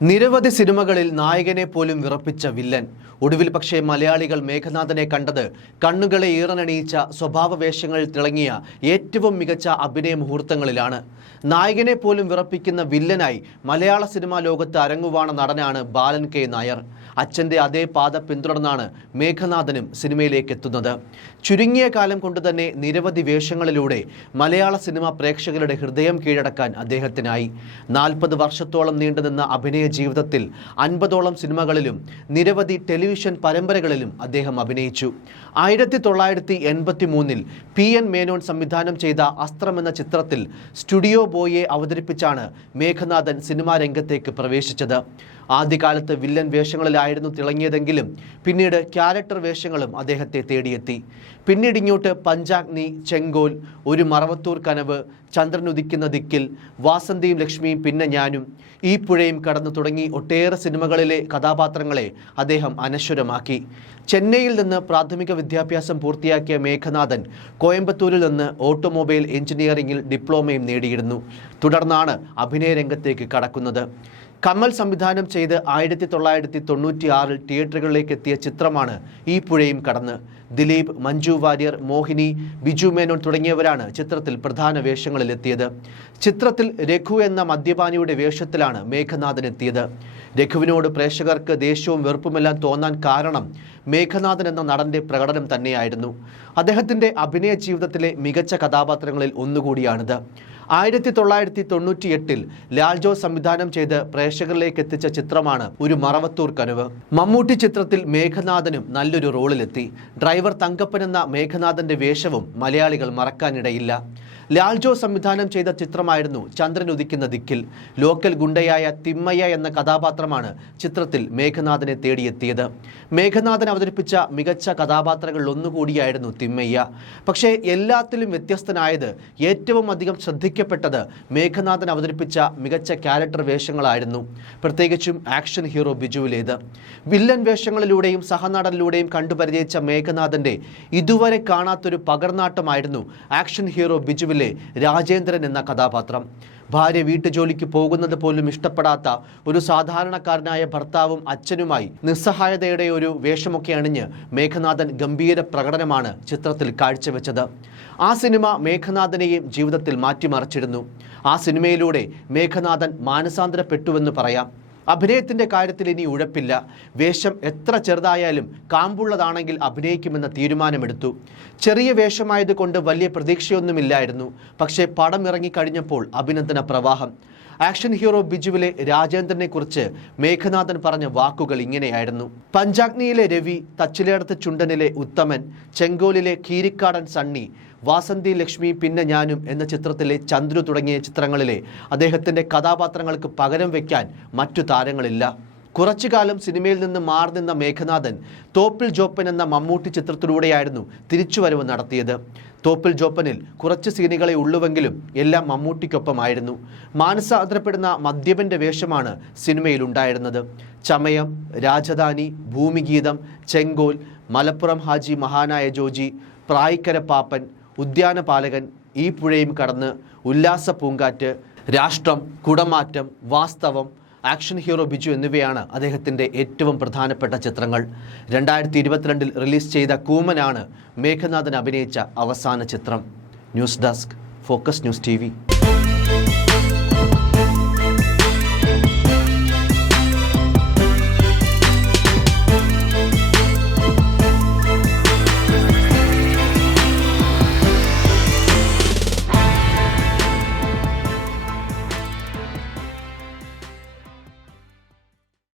നിരവധി സിനിമകളിൽ നായകനെ പോലും വിറപ്പിച്ച വില്ലൻ. ഒടുവിൽ പക്ഷേ മലയാളികൾ മേഘനാഥനെ കണ്ടത് കണ്ണുകളെ ഈറനണിയിച്ച സ്വഭാവ വേഷങ്ങളിൽ തിളങ്ങിയ ഏറ്റവും മികച്ച അഭിനയ മുഹൂർത്തങ്ങളിലാണ്. നായകനെ പോലും വിറപ്പിക്കുന്ന വില്ലനായി മലയാള സിനിമാ ലോകത്ത് അരങ്ങുവാണ നടനാണ് ബാലൻ കെ നായർ. അച്ഛൻ്റെ അതേ പാത പിന്തുടർന്നാണ് മേഘനാഥനും സിനിമയിലേക്ക് എത്തുന്നത്. ചുരുങ്ങിയ കാലം കൊണ്ട് തന്നെ നിരവധി വേഷങ്ങളിലൂടെ മലയാള സിനിമ പ്രേക്ഷകരുടെ ഹൃദയം കീഴടക്കാൻ അദ്ദേഹത്തിനായി. 40 വർഷത്തോളം നീണ്ടുനിന്ന അഭിനയ ജീവിതത്തിൽ 50ഓളം സിനിമകളിലും നിരവധി ടെലിവിഷൻ പരമ്പരകളിലും അദ്ദേഹം അഭിനയിച്ചു. 1983 PN മേനോൻ സംവിധാനം ചെയ്ത അസ്ത്രം എന്ന ചിത്രത്തിൽ സ്റ്റുഡിയോ ബോയെ അവതരിപ്പിച്ചാണ് മേഘനാഥൻ സിനിമാ രംഗത്തേക്ക് പ്രവേശിച്ചത്. ആദ്യകാലത്ത് വില്ലൻ വേഷങ്ങളിലായിരുന്നു തിളങ്ങിയതെങ്കിലും പിന്നീട് ക്യാരക്ടർ വേഷങ്ങളും അദ്ദേഹത്തെ തേടിയെത്തി. പിന്നീട് ഇങ്ങോട്ട് പഞ്ചാഗ്നി, ചെങ്കോൽ, ഒരു മറവത്തൂർ കനവ്, ചന്ദ്രനുദിക്കുന്ന ദിക്കിൽ, വാസന്തിയും ലക്ഷ്മിയും, പിന്നെ ഞാനും, ഈ പുഴയും കടന്നു തുടങ്ങി ഒട്ടേറെ സിനിമകളിലെ കഥാപാത്രങ്ങളെ അദ്ദേഹം അനശ്വരമാക്കി. ചെന്നൈയിൽ നിന്ന് പ്രാഥമിക വിദ്യാഭ്യാസം പൂർത്തിയാക്കിയ മേഘനാഥൻ കോയമ്പത്തൂരിൽ നിന്ന് ഓട്ടോമൊബൈൽ എഞ്ചിനീയറിംഗിൽ ഡിപ്ലോമയും നേടിയിരുന്നു. തുടർന്നാണ് അഭിനയ രംഗത്തേക്ക് കടക്കുന്നത്. കമൽ സംവിധാനം ചെയ്ത് 1996 തിയേറ്ററുകളിലേക്ക് എത്തിയ ചിത്രമാണ് ഈ പുഴയും കടന്ന്. ദിലീപ്, മഞ്ജു വാര്യർ, മോഹിനി, ബിജു മേനോൻ തുടങ്ങിയവരാണ് ചിത്രത്തിൽ പ്രധാന വേഷങ്ങളിലെത്തിയത്. ചിത്രത്തിൽ രഘു എന്ന മദ്യപാനിയുടെ വേഷത്തിലാണ് മേഘനാഥൻ എത്തിയത്. രഘുവിനോട് പ്രേക്ഷകർക്ക് ദേഷ്യവും വെറുപ്പുമെല്ലാം തോന്നാൻ കാരണം മേഘനാഥൻ എന്ന നടൻ്റെ പ്രകടനം തന്നെയായിരുന്നു. അദ്ദേഹത്തിൻ്റെ അഭിനയ ജീവിതത്തിലെ മികച്ച കഥാപാത്രങ്ങളിൽ ഒന്നുകൂടിയാണിത്. 1998 ലാൽ ജോസ് സംവിധാനം ചെയ്ത് പ്രേക്ഷകരിലേക്ക് എത്തിച്ച ചിത്രമാണ് ഒരു മറവത്തൂർ കനവ്. മമ്മൂട്ടി ചിത്രത്തിൽ മേഘനാഥനും നല്ലൊരു റോളിലെത്തി. ഡ്രൈവർ തങ്കപ്പൻ എന്ന മേഘനാഥന്റെ വേഷവും മലയാളികൾ മറക്കാനിടയില്ല. ലാൽ ജോസ് സംവിധാനം ചെയ്ത ചിത്രമായിരുന്നു ചന്ദ്രനുദിക്കുന്ന ദിക്കിൽ. ലോക്കൽ ഗുണ്ടയായ തിമ്മയ്യ എന്ന കഥാപാത്രമാണ് ചിത്രത്തിൽ മേഘനാഥനെ തേടിയെത്തിയത്. മേഘനാഥൻ അവതരിപ്പിച്ച മികച്ച കഥാപാത്രങ്ങളിൽ ഒന്നുകൂടിയായിരുന്നു തിമ്മയ്യ. പക്ഷേ എല്ലാത്തിലും വ്യത്യസ്തനായത്, ഏറ്റവും അധികം ശ്രദ്ധിക്കപ്പെട്ടത് മേഘനാഥൻ അവതരിപ്പിച്ച മികച്ച ക്യാരക്ടർ വേഷങ്ങളായിരുന്നു, പ്രത്യേകിച്ചും ആക്ഷൻ ഹീറോ ബിജുവിലേത്. വില്ലൻ വേഷങ്ങളിലൂടെയും സഹനടനിലൂടെയും കണ്ടുപരിചയിച്ച മേഘനാഥന്റെ ഇതുവരെ കാണാത്തൊരു പകർന്നാട്ടമായിരുന്നു ആക്ഷൻ ഹീറോ ബിജുവിൽ രാജേന്ദ്രൻ എന്ന കഥാപാത്രം. ഭാര്യ വീട്ടുജോലിക്ക് പോകുന്നത് പോലും ഇഷ്ടപ്പെടാത്ത ഒരു സാധാരണക്കാരനായ ഭർത്താവും അച്ഛനുമായി നിസ്സഹായതയുടെ ഒരു വേഷമൊക്കെ അണിഞ്ഞ് മേഘനാഥൻ ഗംഭീര പ്രകടനമാണ് ചിത്രത്തിൽ കാഴ്ചവെച്ചത്. ആ സിനിമ മേഘനാഥനെയും ജീവിതത്തിൽ മാറ്റിമറിച്ചിരുന്നു. ആ സിനിമയിലൂടെ മേഘനാഥൻ മാനസാന്തരപ്പെട്ടുവെന്ന് പറയാം. അഭിനയത്തിൻ്റെ കാര്യത്തിൽ ഇനി ഉഴപ്പില്ല. വേഷം എത്ര ചെറുതായാലും കാമ്പുള്ളതാണെങ്കിൽ അഭിനയിക്കുമെന്ന തീരുമാനമെടുത്തു. ചെറിയ വേഷമായതുകൊണ്ട് വലിയ പ്രതീക്ഷയൊന്നുമില്ലായിരുന്നു. പക്ഷേ പടം ഇറങ്ങിക്കഴിഞ്ഞപ്പോൾ അഭിനന്ദന പ്രവാഹം. ആക്ഷൻ ഹീറോ ബിജുവിലെ രാജേന്ദ്രനെ കുറിച്ച് മേഘനാഥൻ പറഞ്ഞ വാക്കുകൾ ഇങ്ങനെയായിരുന്നു: പഞ്ചാഗ്നിയിലെ രവി, തച്ചിലേടത്ത് ചുണ്ടനിലെ ഉത്തമൻ, ചെങ്കോലിലെ കീരിക്കാടൻ സണ്ണി, വാസന്തി ലക്ഷ്മി, പിന്നെ ഞാനും എന്ന ചിത്രത്തിലെ ചന്ദ്രു തുടങ്ങിയ ചിത്രങ്ങളിലെ അദ്ദേഹത്തിൻ്റെ കഥാപാത്രങ്ങൾക്ക് പകരം വയ്ക്കാൻ മറ്റു താരങ്ങളില്ല. കുറച്ചു കാലം സിനിമയിൽ നിന്ന് മാറി നിന്ന മേഘനാഥൻ തോപ്പിൽ ജോപ്പൻ എന്ന മമ്മൂട്ടി ചിത്രത്തിലൂടെയായിരുന്നു തിരിച്ചുവരവ് നടത്തിയത്. തോപ്പിൽ ജോപ്പനിൽ കുറച്ച് സീനുകളെ ഉള്ളുവെങ്കിലും എല്ലാം മമ്മൂട്ടിക്കൊപ്പമായിരുന്നു. മാനസാന്തരപ്പെടുന്ന മദ്യപൻ്റെ വേഷമാണ് സിനിമയിലുണ്ടായിരുന്നത്. ചമയം, രാജധാനി, ഭൂമിഗീതം, ചെങ്കോൽ, മലപ്പുറം ഹാജി മഹാനായ ജോജി, പ്രായിക്കര പാപ്പൻ, ഉദ്യാനപാലകൻ, ഈ പുഴയും കടന്ന്, ഉല്ലാസ പൂങ്കാറ്റ്, രാഷ്ട്രം, കുടമാറ്റം, വാസ്തവം, ആക്ഷൻ ഹീറോ ബിജു എന്നിവയാണ് അദ്ദേഹത്തിൻ്റെ ഏറ്റവും പ്രധാനപ്പെട്ട ചിത്രങ്ങൾ. 2022 റിലീസ് ചെയ്ത കൂമനാണ് മേഘനാഥൻ അഭിനയിച്ച അവസാന ചിത്രം. News desk, focus news TV.